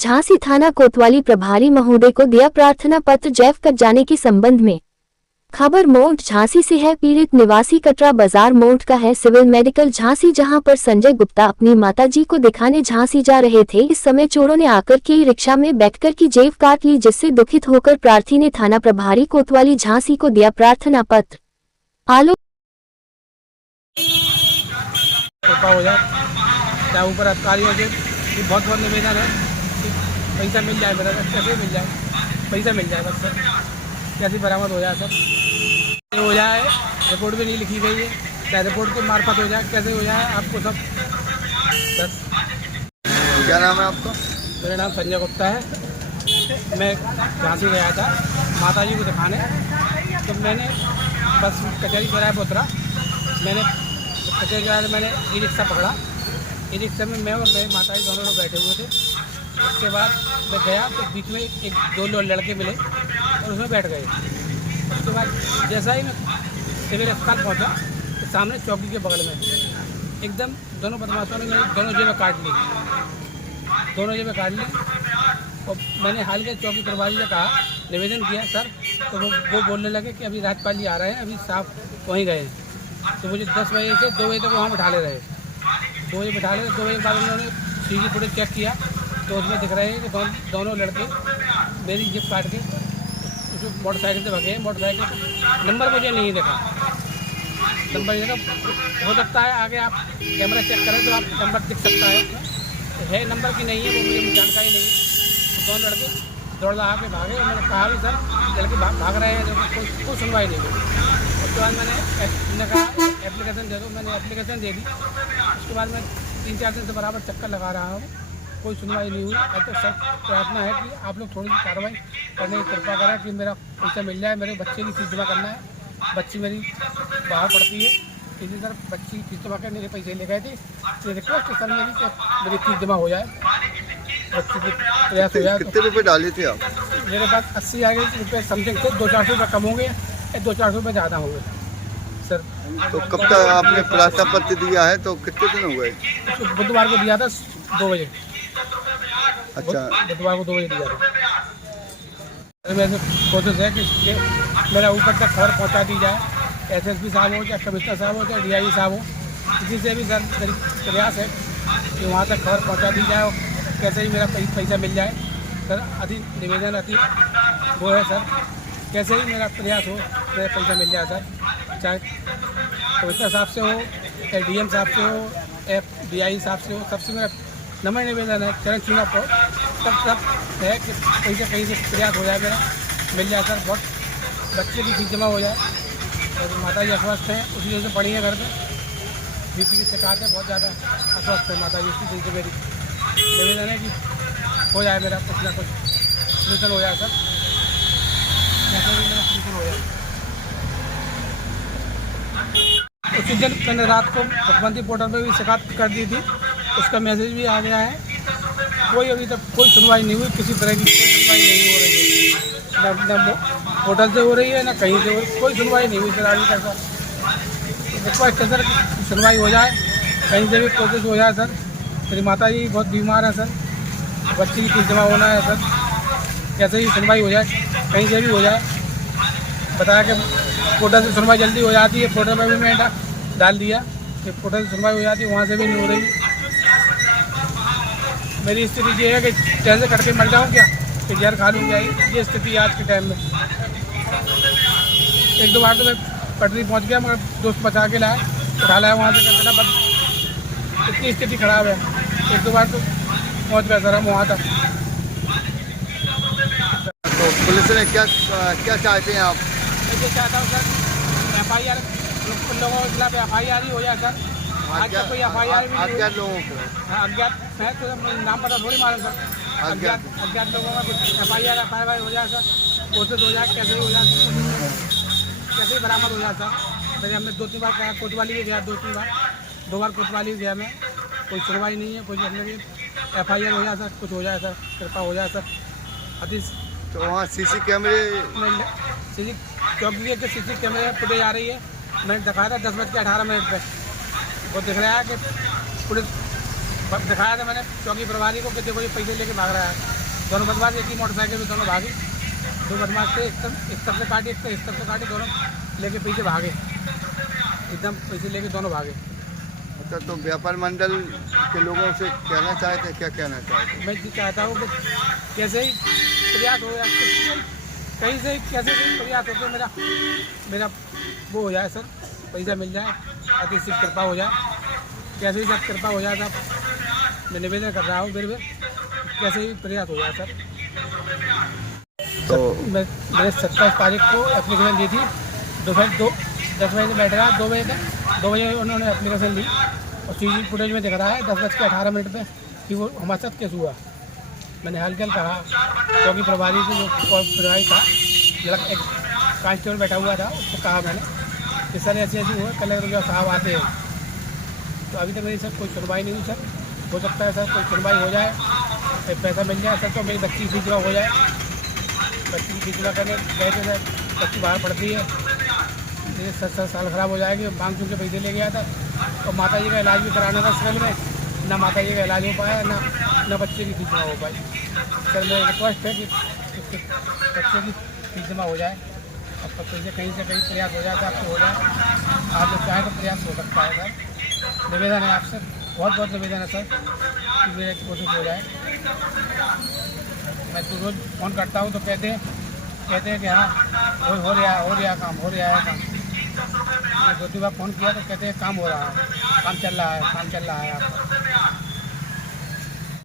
झांसी थाना कोतवाली प्रभारी महोदय को दिया प्रार्थना पत्र जैव कट जाने के संबंध में। खबर मोट झांसी से है। पीड़ित निवासी कटरा बाजार मोट का है। सिविल मेडिकल झांसी, जहां पर संजय गुप्ता अपनी माताजी को दिखाने झांसी जा रहे थे। इस समय चोरों ने आकर के रिक्शा में बैठकर की जेब काट ली, जिससे दुखित होकर प्रार्थी ने थाना प्रभारी कोतवाली झांसी को दिया प्रार्थना पत्र। आलोक ऊपर अधिकारियों से बहुत बहुत निवेदन है कि पैसा मिल जाए, मेरा कैसे मिल जाए, पैसा मिल जाए, बस सर कैसे बरामद हो जाए, सर हो जाए। रिपोर्ट भी नहीं लिखी गई है, चाहे रिपोर्ट के मार्फत हो जाए, कैसे हो जाए आपको सब बस। क्या नाम है आपका? मेरा नाम संजय गुप्ता है। मैं झांसी गया था माताजी को दिखाने, तो मैंने बस कचहरी किराए पर उतरा। मैंने कचहरी किराए मैंने ई रिक्शा पकड़ा। ई रिक्शा में मैं और मेरे माताजी दोनों लोग बैठे हुए थे। उसके बाद मैं गया तो बीच में दो लड़के मिले और उसमें बैठ गए। उसके बाद जैसा ही मैं सिविल अस्पताल पहुंचा तो सामने चौकी के बगल में एकदम दोनों बदमाशों ने मेरी दोनों जेबें काट ली, और मैंने हाल के चौकी प्रभारी से कहा, निवेदन किया सर, तो वो बोलने लगे कि अभी राजपाल जी आ रहे हैं, अभी साहब वहीं गए हैं। तो मुझे 10 बजे से 2 बजे तक वहाँ बिठा ले रहे। 2 बजे बिठा ले, 2 बजे बाद उन्होंने सीधी फुटेज चेक किया तो उसमें दिख रहे हैं कि दोनों लड़के मेरी जेब काट के उसमें मोटरसाइकिल से भगे। मोटरसाइकिल नंबर मुझे नहीं देखा, नंबर नहीं देखा। हो सकता है आगे आप कैमरा चेक करें तो आप नंबर दिख सकता है नंबर की नहीं है, वो मुझे जानकारी नहीं है। तो 2 लड़के दौड़ लगा के भागे। मैंने कहा भी सर लड़के भाग रहे हैं, देखो कोई सुनवाई नहीं हुई। उसके बाद मैंने कहा एप्लीकेशन दे दो, मैंने एप्लीकेशन दे दी। उसके बाद मैं 3-4 दिन से बराबर चक्कर लगा रहा हूँ, कोई सुनवाई नहीं हुई। अब तो सर प्रार्थना है कि आप लोग थोड़ी सी कार्रवाई करने की कृपा करें कि मेरा पैसा मिल जाए। मेरे बच्चे की फीस जमा करना है, बच्ची मेरी बाहर पढ़ती है, इसी तरह बच्ची की फीस जमा करने के पैसे ले गए थे। तो रिक्वेस्ट है सर मेरी कि मेरी फीस जमा हो जाए, बच्ची की प्रयास हो जाए। कितने रुपए डाले थे आप? मेरे पास 80 रुपये समथिंग थे। 200-400 रुपये कम होंगे, 200-400 रुपये ज़्यादा होंगे सर। तो कब तक आपने प्रार्थना पत्र दिया है, तो कितने दिन हो गए? बुधवार को दिया था 2 बजे। अच्छा, बुधवार को 2 बजे दिया था। मेरी कोशिश है कि मेरा ऊपर तक खबर पहुंचा दी जाए। SSP साहब हो, चाहे कमिश्नर साहब हो, चाहे DI साहब हो, किसी से भी सर मेरी प्रयास है कि वहाँ तक खबर पहुंचा दी जाए और कैसे ही मेरा पैसा मिल जाए। सर अति निवेदन अति वो है सर, कैसे ही मेरा प्रयास हो, मेरा पैसा मिल जाए सर। चाहे कमिश्नर साहब से हो, चाहे DM साहब से हो, DI साहब से हो, सबसे मेरा नम्र निवेदन है, चरण छूना पर सब है कि कहीं से प्रयास हो जाए, मेरा मिल जाए सर। बहुत बच्चे की फीस जमा हो जाए और माता जी अस्वस्थ हैं, उसी वजह से पड़ी है घर में। BP की शिकायत है, बहुत ज़्यादा अस्वस्थ है माता जी, उसी वजह से मेरी निवेदन है कि हो जाए मेरा कुछ ना कुछ सोल्यूशन हो जाए सर, जैसे भी मेरा सोल्यूशन हो जाए। उसी दिन मैंने रात को मुख्यमंत्री पोर्टल पर भी शिकायत कर दी थी, उसका मैसेज भी आ गया है। कोई अभी तक कोई सुनवाई नहीं हुई, किसी तरह की कोई सुनवाई नहीं हो रही है, न पोर्टल से हो रही है, ना कहीं से हो रही, कोई सुनवाई नहीं हुई सर अभी तक सर। रिक्वेस्ट है सर कि सुनवाई हो जाए, कहीं से भी कोशिश हो जाए सर। मेरी माता जी बहुत बीमार है सर, बच्ची की फीस जमा होना है सर, कैसे ही सुनवाई हो जाए, कहीं से भी हो जाए। बताया कि पोर्टल से सुनवाई जल्दी हो जाती है, पोर्टल पर भी मैंने डाल दिया कि पोर्टल से सुनवाई हो जाती है, वहाँ से भी नहीं हो रही। मेरी स्थिति ये है कि जैसे कट के मर जाऊँ क्या, कि जहर खा लूँ क्या, ये स्थिति आज के टाइम में। 1-2 बार तो मैं पटरी पहुँच गया, मगर दोस्त बचा के लाया, उठा लाया वहाँ से कटना, बस इतनी स्थिति खराब है। 1-2 बार तो पहुँच गया सर हम वहाँ तक। तो पुलिस ने क्या चाहते हैं आप? मैं ये चाहता हूँ सर FIR उन लोगों के खिलाफ FIR ही हो जाए सर। आज तक कोई FIR भी नहीं अज्ञात लोगों को? हाँ अज्ञात है, तो नाम पता थोड़ी मालूम सर। अज्ञात लोगों का कुछ FIR हो जाए सर, कोशिश हो जाए, कैसे ही हो जाए, कैसे ही बरामद हो जाए सर। मेरे हमने 2-3 बार कहा, कोतवाली भी गया 2-3 बार, 2 बार कोतवाली गया मैं, कोई सुनवाई नहीं है, कोई FIR हो जाए सर, कुछ हो जाए सर, कृपा हो जाए सर। अति तो वहाँ CC कैमरे चौकी के CC कैमरे फुटेज आ रही है, मैंने दिखाया था 10:18 पे, वो दिख रहा है कि पुलिस दिखाया था मैंने चौकी प्रभारी को कि देखो ये पैसे लेके भाग रहा है। दोनों बदमाश एक ही मोटरसाइकिल में दोनों भागे। दो बदमाश थे, एक तरफ से काटे, एक तरफ से काटे, दोनों लेके पीछे भागे, एकदम पैसे लेके दोनों भागे। अच्छा, तो व्यापार मंडल के लोगों से कहना चाहते हैं, क्या कहना चाहते हैं? मैं ये चाहता हूँ कि कैसे ही प्रयास हो जाए, कहीं से कैसे भी प्रयास होकर मेरा वो हो जाए सर, पैसा मिल जाए, अति शीघ्र कृपा हो जाए, कैसे ही सर कृपा हो जाए सर। मैं निवेदन कर रहा हूँ मेरे कैसे ही प्रयास हो जाए सर। तो मैंने 27 तारीख को एप्लीकेशन दी थी, दोपहर 10 बजे से बैठ रहा, 2 बजे तक 2 बजे उन्होंने एप्लीकेशन दी और सीसी फुटेज में दिख रहा है 10:18 पे कि वो हमारे साथ केस हुआ। मैंने हल्के कहा चौकी प्रभारी से, जो प्रभारी था, एक कांस्टेबल बैठा हुआ था, उसको कहा मैंने कि सर ऐसे हुआ, कलेक्टर साहब आते हैं। तो अभी तक मेरी सर कोई सुनवाई नहीं हुई सर। हो सकता है सर कोई सुनवाई हो जाए, पैसा मिल जाए सर, तो मेरी बच्ची की फीस हो जाए। बच्ची की फीस करने गए थे सर, बच्ची बाहर पढ़ती है, मेरे 7 साल ख़राब हो जाएगी। मांग चुन के पैसे ले गया था और माता जी का इलाज भी कराना था सिविल में, ना माता जी का इलाज हो पाया, ना बच्चे की फीस जमा हो पाई। सर मेरा रिक्वेस्ट है कि बच्चे की फीस जमा हो जाए, अब पैसे कहीं से कहीं प्रयास हो जाए तो आपसे हो जाए। आप लोग चाहें तो प्रयास हो सकता है सर। निवेदन है आपसे, बहुत बहुत निवेदन है सर कि मेरी कोशिश हो जाए। मैं तो रोज़ फ़ोन करता हूँ तो कहते हैं कि हाँ हो रहा काम, हो रहा है काम। मैं 2-3 बार फ़ोन किया तो कहते हैं काम हो रहा है, काम चल रहा है आपका।